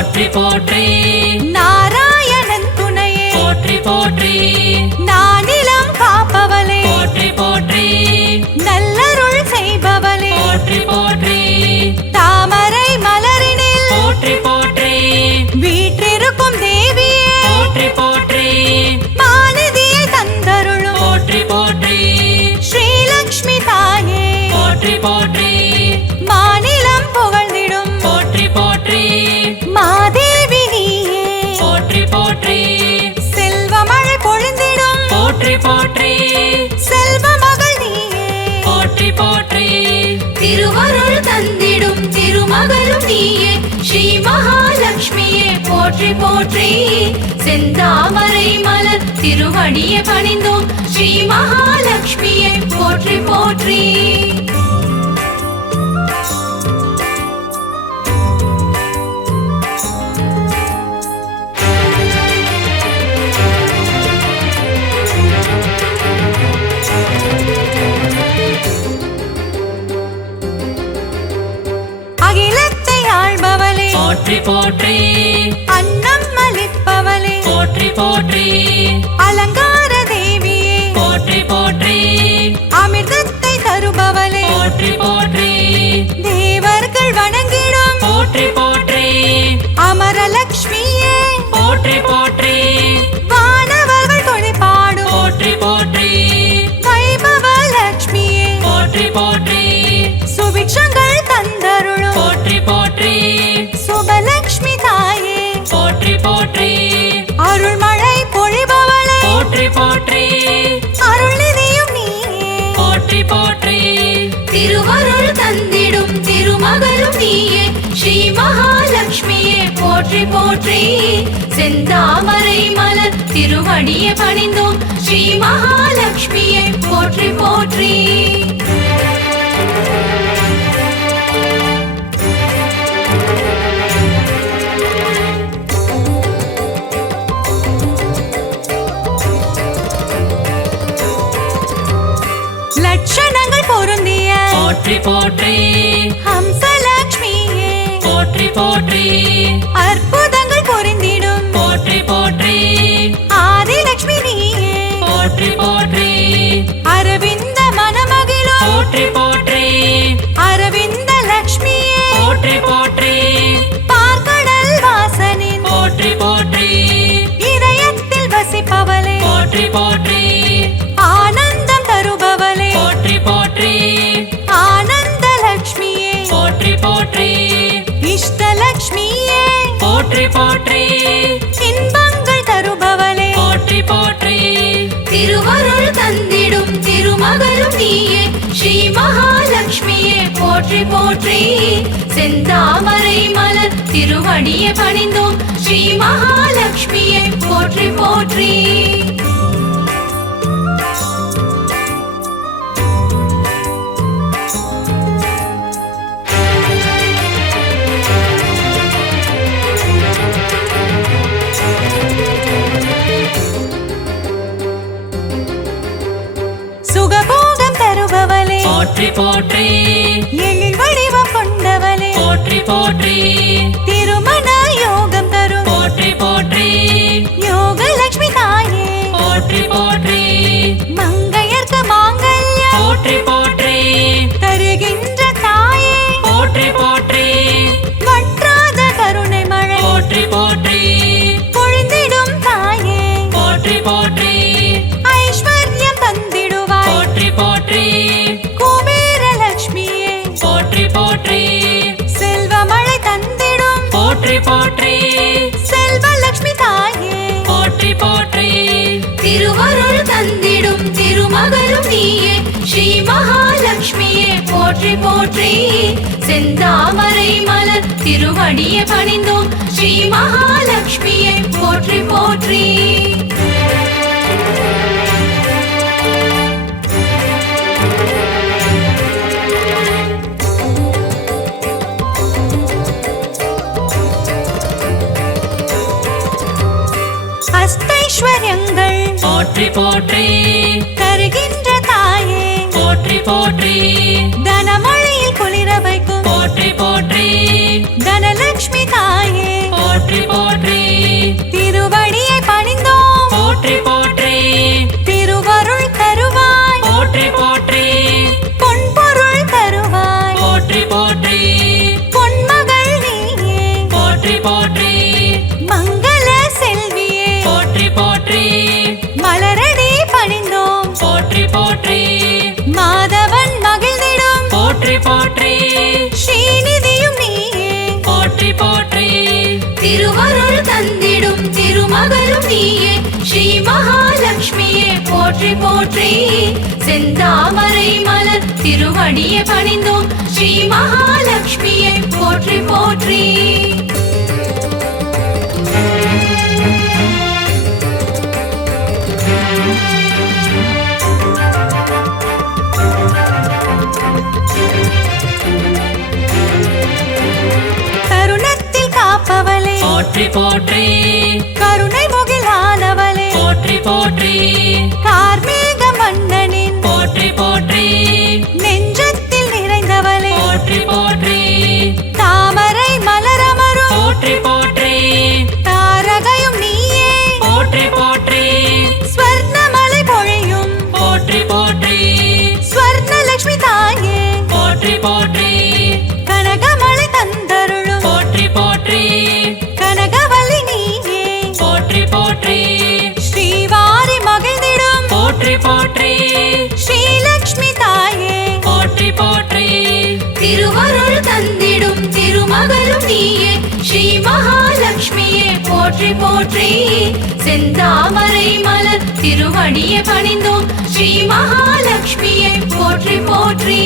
போற்றி போற்றி நாராயணன் துணையே போற்றி போற்றி நானிலம் காப்பவளே போற்றி போற்றி நல்லருள் செய்பவளே போற்றி போற்றி தாமரை மலரினில் போற்றி போற்றி வீற்றிருக்கும் தேவியே போற்றி போற்றி மாநிதியை தந்தருளும் போற்றி போற்றி ஸ்ரீலக்ஷ்மி தாயே போற்றி போற்றி மாநிலம் புகழ்ந்திடும் போற்றி போற்றி மாதேவி நீயே போற்றி போற்றி செல்வமழை பொழிந்திடும் போற்றி போற்றி செல்வ மகள் நீயே போற்றி போற்றி திருவருள் தந்திடும் திருமகளும் நீயே ஸ்ரீ மகாலட்சுமியே போற்றி போற்றி செந்தாமரை மலர் திருவடியை பணிந்தோம் ஸ்ரீ மகாலட்சுமியே போற்றி போற்றி அகிலத்தை ஆள்பவளே போற்றி போற்றி அன்னம் அளிப்பவளே போற்றி போற்றி அலங்கார தேவியே போற்றி போற்றி அமிர்தத்தை தருபவளே போற்றி போற்றி தேவர்கள் வணங்கிடும் போற்றி போற்றி அமரலட்சுமியே போற்றி போற்றி வானவர்கள் தொழிற்பாடும் போற்றி போற்றி வைபவ லட்சுமியே போற்றி போற்றி சுபிக்ஷங்கள் தந்தருளும் போற்றி போற்றி சுபலட்சுமி தாயே போற்றி போற்றி அருள்மழை பொழிபவளே போற்றி போற்றி அருள்நிதியும் நீயே போற்றி போற்றி திருவருள் தந்திடும் திருமகளும் நீயே ஸ்ரீ மகாலட்சுமியே போற்றி போற்றி செந்தாமரை மலர் திருவடியை பணிந்தோம் ஸ்ரீ மகாலட்சுமியே போற்றி போற்றி லட்சணங்கள் பொருந்திய போற்றி போற்றி ஹம்சலட்சுமியே போற்றி போற்றி அற்புதங்கள் பொருந்திடும் போற்றி போற்றி ஆதிலட்சுமி நீயே போற்றி போற்றி அரவிந்த மனமகிழும் போற்றி போற்றி அரவிந்த லட்சுமியே போற்றி போற்றி பார்க்கடல் வாசனின் போற்றி போற்றி இதயத்தில் வசிப்பவளே போற்றி போற்றி ஆனந்தம் தருபவளே போற்றி போற்றி ஆனந்த லட்சுமியே போற்றி போற்றி இஷ்டலட்சுமியே போற்றி போற்றி இன்பங்கள் தருபவளே போற்றி போற்றி திருவருள் தந்திடும் திருமகளும் நீயே ஸ்ரீ மகாலட்சுமியே போற்றி போற்றி செந்தாமரை மலர் திருவடியை பணிந்தோம் ஸ்ரீ மகாலட்சுமியே போற்றி போற்றி சுகபோகம் தருபவளே போற்றி போற்றி எழில் வடிவம் கொண்டவளே போற்றி போற்றி திருமண யோகம் தரும் போற்றி போற்றி யோகலட்சுமி தாயே போற்றி போற்றி மங்கையர்க்கு மாங்கல்யம் போற்றி போற்றி தருகின்ற தாயே போற்றி போற்றி வற்றாத கருணை மழை போற்றி போற்றி பொழிந்திடும் தாயே போற்றி போற்றி ஐஸ்வர்யம் தந்திடுவாய் போற்றி போற்றி குபேர லட்சுமியே போற்றி போற்றி செல்வமழை தந்திடும் போற்றி போற்றி செல்வலட்சுமி தாயே போற்றி போற்றி திருவருள் தந்திடும் திருமகளும் நீயே ஸ்ரீ மகாலட்சுமியே போற்றி போற்றி செந்தாமரை மலர் திருவடியை பணிந்தோம் ஸ்ரீ மகாலட்சுமியே போற்றி போற்றி அஷ்டைஸ்வர்யங்கள் போற்றி போற்றி தருகின்ற தாயே போற்றி போற்றி தனமழையில் குளிர வைக்கும் போற்றி போற்றி தனலட்சுமி தாயே போற்றி போற்றி திருவடியை பணிந்தோம் போற்றி போற்றி திருவருள் தருவாய் போற்றி போற்றி பொன்பொருள் தருவாய் போற்றி போற்றி பொன்மகள் நீயே போற்றி போற்றி மங்கள செல்வியே போற்றி போற்றி மலரடி பணிந்தோம் போற்றி போற்றி மாதவன் மகிழ்ந்திடும் போற்றி போற்றி ஸ்ரீநிதியும் நீயே போற்றி போற்றி திருவருள் தந்திடும் திருமகளும் நீயே ஸ்ரீ மகாலட்சுமியே போற்றி போற்றி செந்தாமரை மலர் திருவடியை பணிந்தோம் ஸ்ரீ மகாலட்சுமியே போற்றி போற்றி தருணத்தில் காப்பவளே போற்றி போற்றி கருணை முகிலானவளே போற்றி போற்றி கார்மேக மன்னனின் போற்றி போற்றி நெஞ்சத்தில் நிறைந்தவளே போற்றி போற்றி தாமரை மலரமரும் போற்றி போற்றி தாரகையும் நீயே போற்றி போற்றி ஸ்வர்ணமலை பொழியும் போற்றி போற்றி ஸ்வர்ணலட்சுமி தாயே போற்றி போற்றி கனகமலை தந்தருளும் போற்றி போற்றி கனகவல்லி நீயே போற்றி போற்றி ஸ்ரீவாரி மகிழ்ந்திடும் போற்றி போற்றி ஸ்ரீலக்ஷ்மி தாயே போற்றி போற்றி திருவருள் தந்திடும் திருமகளும் நீயே ஸ்ரீ மகாலட்சுமியே போற்றி போற்றி செந்தாமரை மலர் திருவடியை பணிந்தோம் ஸ்ரீ மகாலட்சுமியே போற்றி போற்றி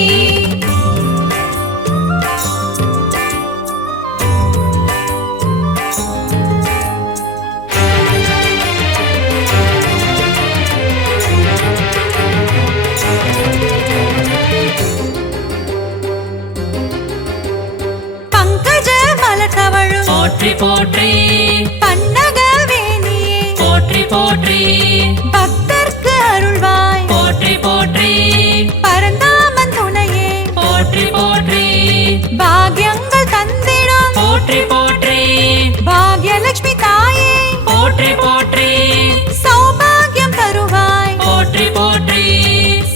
பங்கஜ மலர் தவழும் போற்றி போற்றி பன்னகவேணியே போற்றி போற்றி பக்தர்க்கு அருள்வாய் போற்றி போற்றி பரந்தாமன் துணையே போற்றி போற்றி பாக்யங்கள் தந்திடும் போற்றி போற்றி பாக்யலட்சுமி தாயே போற்றி போற்றி சௌபாகியம் தருவாய் போற்றி போற்றி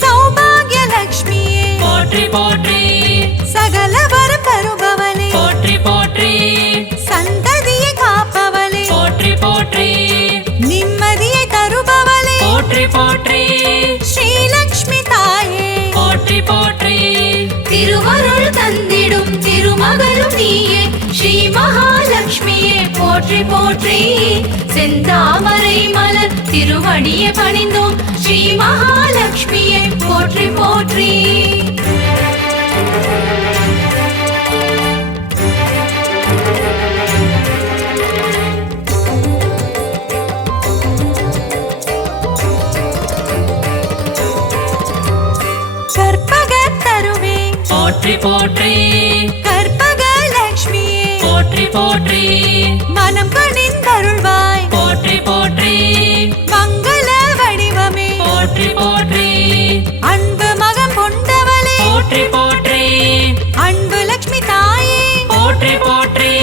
சௌபாகியலட்சுமியே போற்றி போற்றி சகல வரம் தருபவளே போற்றி போற்றி சந்ததியை காப்பவளே போற்றி போற்றி நிம்மதியை தருபவளே போற்றி போற்றி ஸ்ரீலக்ஷ்மி தாயே போற்றி போற்றி திருவருள் தந்திடும் திருமகளும் நீயே ஸ்ரீ மகாலட்சுமியே போற்றி போற்றி செந்தாமரை மலர் திருவடியை பணிந்தோம் ஸ்ரீ மகாலட்சுமியே போற்றி போற்றி கற்பகத் தருவே போற்றி போற்றி கற்பகலட்சுமியே போற்றி போற்றி மனம் கனிந்தருள்வாய் போற்றி போற்றி மங்கள வடிவமே போற்றி போற்றி அன்பு மகம் கொண்டவளே போற்றி போற்றி அன்பு லட்சுமி தாயே போற்றி போற்றி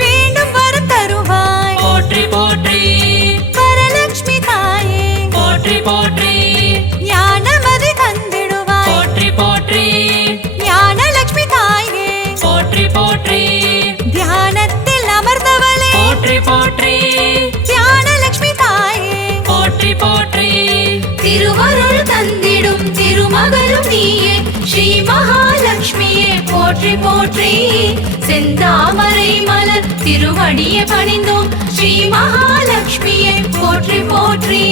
வேண்டும் வரம் தருவாய் போற்றி போற்றி வரலட்சுமி தாயே போற்றி போற்றி ஞானமதி தந்திடுவாய் போற்றி போற்றி ஞானலட்சுமி தாயே போற்றி போற்றி தியானத்தில் அமர்ந்தவளே போற்றி போற்றி ஞானலட்சுமி தாயே போற்றி போற்றி திருவருள் தந்திடும் திருமகளும் நீயே ஸ்ரீ மகாலட்சுமியே போற்றி போற்றி செந்தாமரை மலர் திருவடியை பணிந்தோம் ஸ்ரீ மகாலட்சுமியே போற்றி போற்றி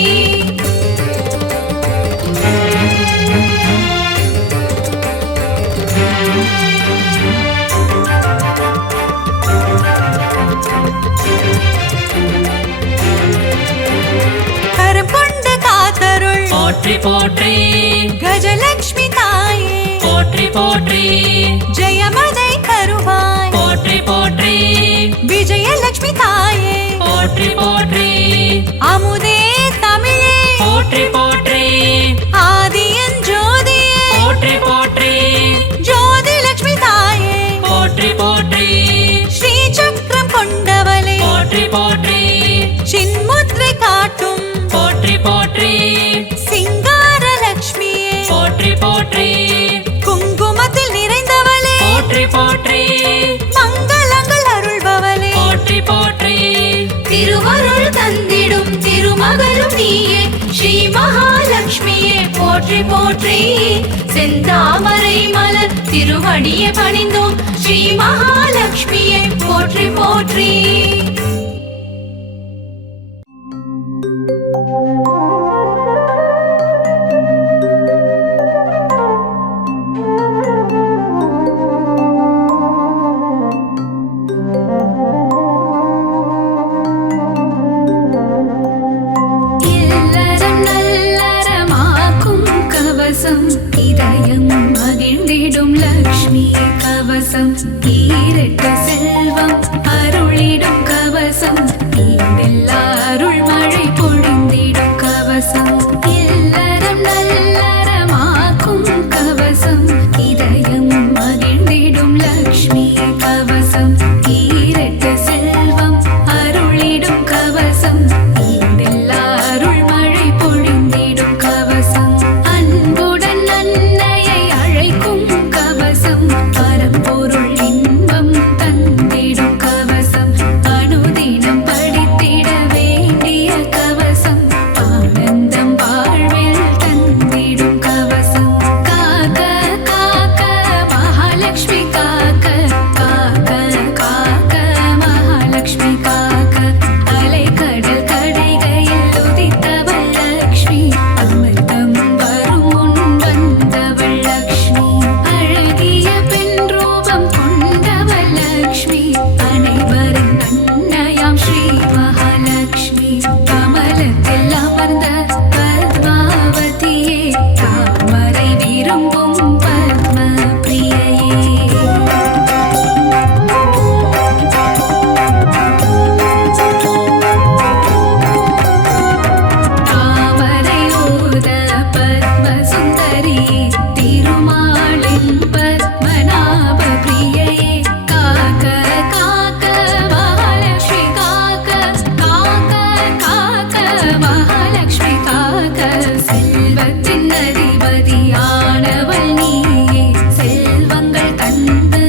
கரம் கொண்டு காத்தருள் போற்றி போற்றி கஜலட்சுமி தாயே போற்றி போற்றி ஜெயமதை தருவாய் போற்றி போற்றி விஜயலட்சுமி தாயே போற்றி போற்றி அமுதே தமிழே போற்றி போற்றி ஆதியன் ஜோதியே போற்றி போற்றி ஜோதி லட்சுமி தாயே போற்றி போற்றி ஸ்ரீ சக்கரம் கொண்டவளே போற்றி போற்றி சின்முத்ரை காட்டும் போற்றி போற்றி சிங்கார லக்ஷ்மியே போற்றி போற்றி குங்குமத்தில் நிறைந்தவளே போற்றி போற்றி மங்களங்கள் அருள்பவளே போற்றி போற்றி திருவருள் தந்திடும் திருமகளும் நீயே ஸ்ரீ மகாலட்சுமியே போற்றி போற்றி செந்தாமரை மலர் திருவடியை பணிந்தோம் ஸ்ரீ மகாலட்சுமியே போற்றி போற்றி இல்லறம் நல்லறமாக்கும் கவசம் இதயம் மகிழ்ந்திடும் லக்ஷ்மி கவசம் ஈரட்ட செல்வம் அருளிடும் கவசம் ஈடெல்லா அருள் மழை பொழிந்திடும் கவசம் இல்லறம் நல்லறமாக்கும் கவசம் இதயம் மகிழ்ந்திடும் லக்ஷ்மி கவசம் ஈரட்ட செல்வம் அருளிடும் கவசம் ஈடெல்லா அருள் மழை பொழிந்திடும் கவசம் அன்புடன் அன்னையை அழைக்கும் கவசம் பரம்பொருள் இன்பம் தந்திடும் கவசம் அனுதினம் படித்திட வேண்டிய கவசம் ஆனந்தம் வாழ்வில் தந்திடும் கவசம் காக்க காக்க மகாலட்சுமி காக்க காக்க காக்க மகாலட்சுமி காக்க அலைக்கடல் கடைகையில் உதித்தவள் லக்ஷ்மி அமிர்தம் வரும் முன் வந்தவள் லக்ஷ்மி அழகிய பெண் ரூபம் கொண்டவள் லக்ஷ்மி அனைவரின் அன்னையாம் ஸ்ரீ மகாலட்சுமி கமலத்தில் அமர்ந்த பத்மாவதியே தாமரை விரும்பும் பத்ம பிரியையே தாமரை ஊத பத்ம சுந்தரி திருமாலின் பத்மநாப பிரியையே காக்க காக்க மகாலட்சுமி காக்க காக்க காக்க மகாலட்சுமி காக்க செல்வத்தின் அதிபதியானவள் நீயே செல்வங்கள் தந்து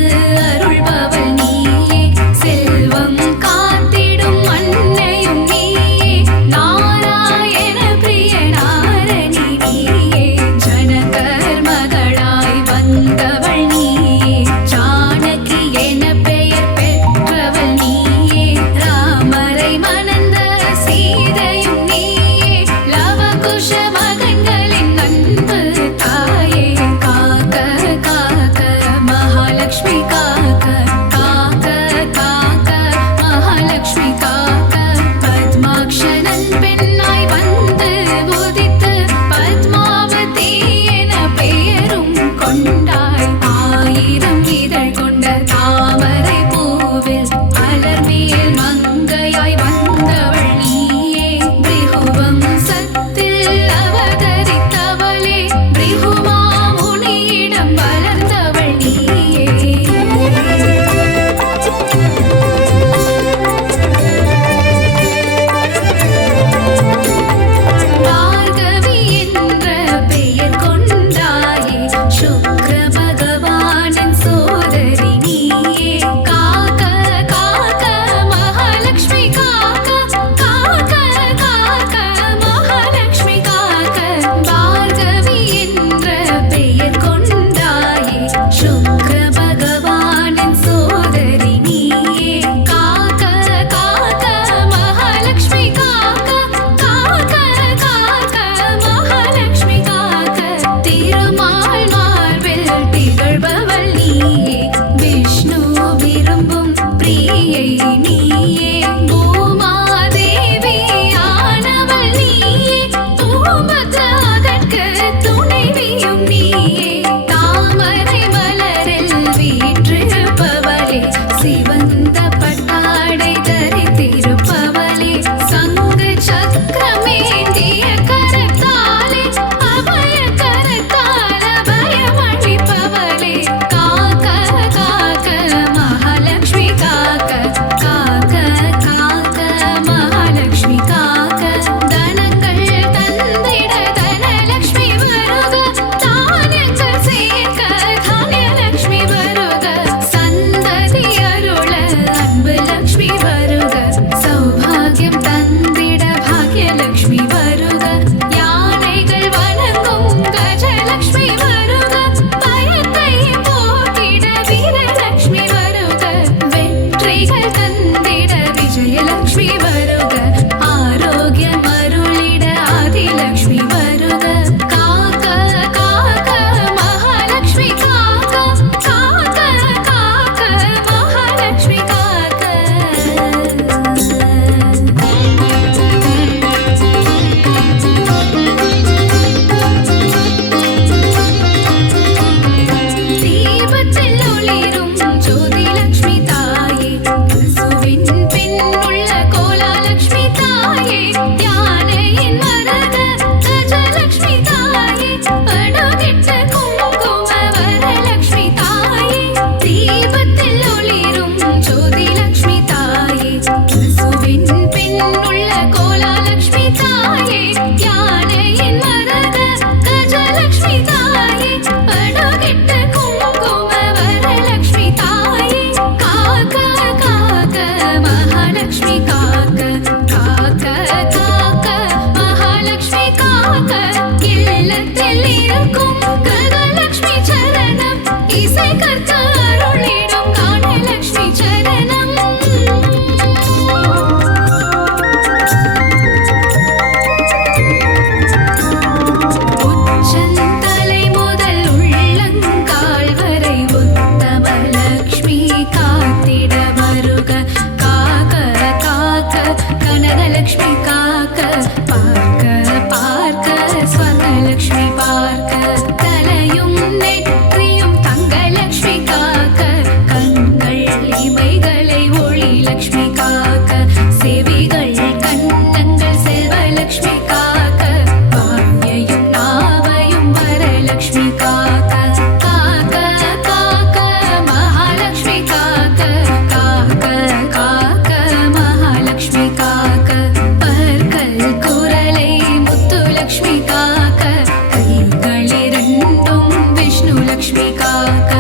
அருள்பவள் நீயே செல்வம் காத்திடும் அன்னையும் நீயே நாராயண பிரிய நாரணி நீயே ஜனகர் மகளாய் வந்தவள் நீயே ஜானகி என பெயர் பெற்றவள் நீயே ராமரை மணந்த சீதையும் நீயே லவகுஷ மகன்களின் அன்பு தாயே காக்க காக்க மகாலட்சுமி காக்க காக்க காக்க மகாலட்சுமி காக்க பத்மாக்ஷனன் பெண்ணாய் வந்து உதித்து பத்மாவதி என பெயரும் கொண்டாய் ஆயிரம் இதழ் கொண்ட தாமரை பூவில் அலர்மேல் மங்கையாய் வந்தவள் நீயே பிருகுவம் சத்தில் அவதரித்தவளே பிருகுமா முனியிடம் வளர்ந்தவள் நீயே பார்கவி என்ற பெயர் கொண்டாயே சுக்ர பகவானின் சோதரி நீயே காக்க காக்க மகாலட்சுமி காக்க காக்க காக்க மகாலட்சுமி காக்க பார்கவி என்ற பெயர் கொண்டாயே சுக்ர பகவானின் சோதரி நீயே காக்க காக்க மகாலட்சுமி காக்க காக்க காக்க மகாலட்சுமி காக்க திருமால் மார்பில் திகழ்பவள் நீயே விஷ்ணு விரும்பும் பிரியை நீயே பூமாதேவி ஆனவள் நீயே பூமதற்கு துணைவியும் நீயே தாமரை மலரில் வீற்றிருப்பவளே சிவந்த பட்டாடை தரித்திருப்பவளே சங்கு சக்கரமேந்திய கரத்தாலே அபய கரத்தால் அபயமளிப்பவளே காக்க காக்க மகாலட்சுமி காக்க காக்க மகாலட்சுமி காக்க காக்க காக்க மகாலட்சுமி காக்க இல்லத்தில் இருக்கும் கனகலட்சுமி சரணம் இசை கற்க அருளிடும் கானலட்சுமி சரணம் உச்சந்தலை முதல் உள்ளங்கால் வரை உத்தமலட்சுமி காத்திட வருக காக்க காக்க கனகலட்சுமி காக்க பார்க்க பார்க்க ஸ்வர்ணலட்சுமி பார்க்க தலையும் நெற்றியும் தங்கலட்சுமி காக்க கண்கள் இமைகளை ஒளி லட்சுமி காக்க செவிகள் கண்ணங்கள் செல்வலட்சுமி காக்க வாயையும் நாவையும் வரலட்சுமி காக்க காக்க காக்க மகாலட்சுமி காக்க காக்க காக்க மகாலட்சுமி காக்க பற்கள் குரலை முத்துலட்சுமி காக்க கைகள் இரண்டும் விஷ்ணு லட்சுமி காக்க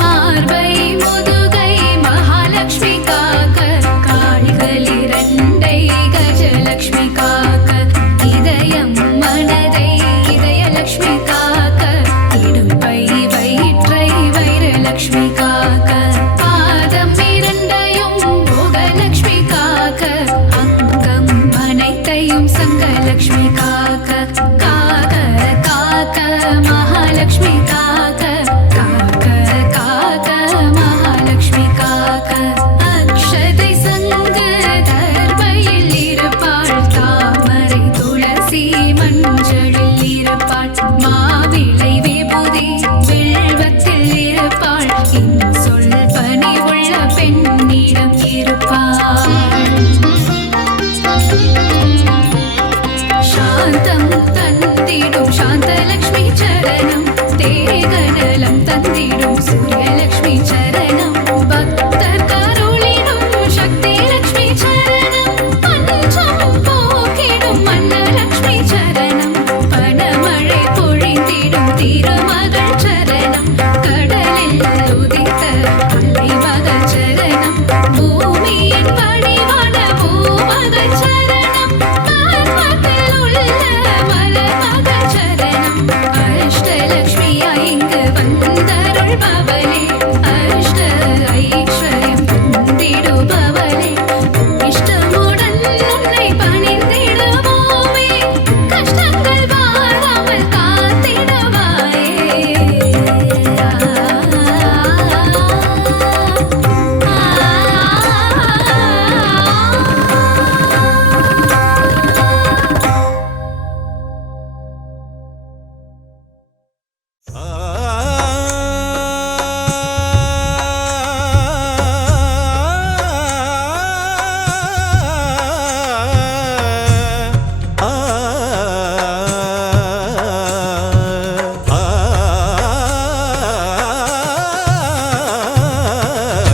மார்பை முதுகை மகாலட்சுமி காக்க கால்கள் இரண்டை கஜலட்சுமி காக்க இதயம் மனதை இதயலட்சுமி காக்க இடுப்பை வயிற்றை வைரலட்சுமி காக்க பாதம் இரண்டையும் போகலட்சுமி காக்க அங்கம் அனைத்தையும் சங்கலட்சுமி காக்க காக்க காக்க மகாலட்சுமி காக்க காக்க காக்க மகாலட்சுமி காக்க அக்ஷதை சங்க தர்பையில் இருப்பாள் தாமரை துளசி மஞ்சளில் இருப்பாள் மாவிளை விபூதி வில்வத்தில் இருப்பாள் சொல் பணி உள்ள பெண்ணிடம் இருப்பாள் சாந்தம் தந்திடும் சாந்தலட்சுமி சரணம் தேகநலம் தந்திடும் சூரியலட்சுமி சரணம் பக்தர் கருளிடும் சக்தி லட்சுமி சரணம் பஞ்சம் போக்கிடும் மன்னலட்சுமி சரணம் பணமழை பொழிந்திடும் திருமகள் சரணம் கடலில் உதித்த அலைமகள் சரணம் பூமியின் வடிவான பூமகள் சரணம் பர்வத்தில் உள்ள மலர்மகள் சரணம் அஷ்டலட்சுமியா இங்கு வந்தருள்பவளே அஷ்ட ஐஸ்வர்யம் தந்திடுபவளே இஷ்டமுடன் உன்னை பணிந்திடுவோமே கஷ்டங்கள் வாராமல் காத்திடுவாயே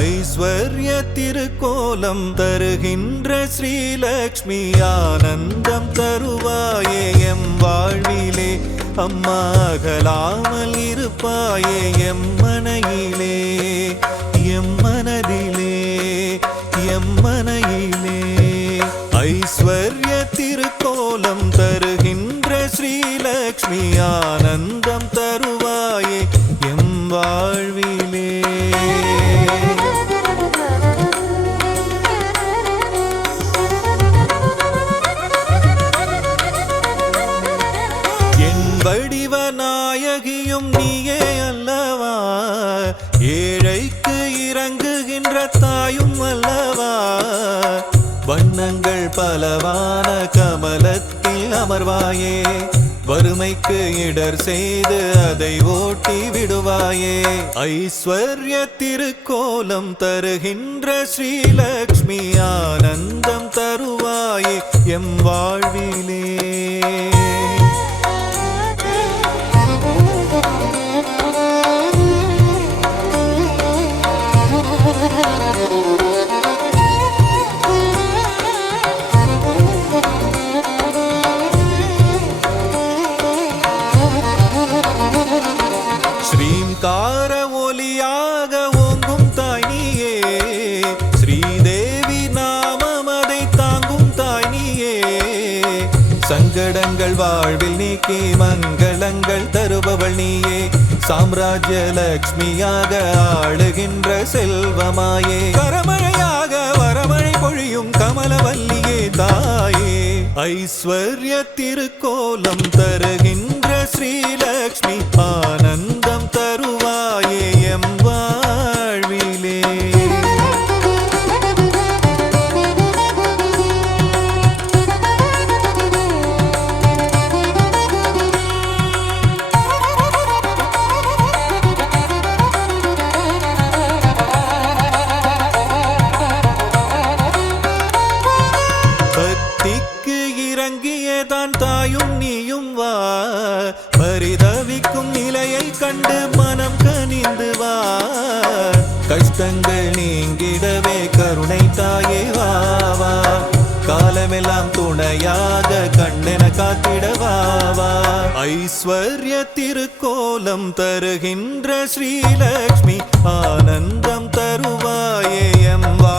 ஐஸ்வர்ய திருக்கோலம் தருகின்ற ஸ்ரீலக்ஷ்மி ஆனந்தம் தருவாயே எம் வாழ்விலே அம்மா அகலாமல் இருப்பாயே எம் மனையிலே எம் மனதிலே எம் மனையிலே ஐஸ்வர்ய திருக்கோலம் தருகின்ற ஸ்ரீலக்ஷ்மி ஆனந்தம் தருவாயே எம் வாழ்விலே என் வடிவ நாயகியும் நீயே அல்லவா ஏழைக்கு இறங்குகின்ற தாயும் அல்லவா வண்ணங்கள் பலவான கமலத்தில் அமர்வாயே வறுமைக்கு இடர் செய்து அதை ஓட்டி விடுவாயே ஐஸ்வர்ய திருக்கோலம் தருகின்ற ஸ்ரீலக்ஷ்மி ஆனந்தம் தருவாயே எம் வாழ்விலே ஸ்ரீங்கார ஒலியாக ஓங்கும் தாய் நீயே ஸ்ரீதேவி நாம சங்கடங்கள் வாழ்வில் நீக்கி மங்களங்கள் தருபவள் நீயே சாம்ராஜ்ய லக்ஷ்மியாக ஆளுகின்ற செல்வமாயே கரமழையாக வரமழை பொழியும் கமலவல்லியே தாயே ஐஸ்வர்ய திருக்கோலம் தருகின்ற ஸ்ரீலக்ஷ்மி ஆனந்தம் தருவாயே எம் வாழ்விலே பக்திக்கு இறங்கியதான் தாயும் நீயும் வா பரிதவிக்கும் நிலையை கண்டு மனம் கனிந்து வா கஷ்டங்கள் நீங்கிடவே கருணை தாயே வா வா காலமெல்லாம் துணையாக கண்ணென காத்திடவா வா ஐஸ்வர்ய திருக்கோலம் தருகின்ற ஸ்ரீலக்ஷ்மி ஆனந்தம் தருவாயே எம் வா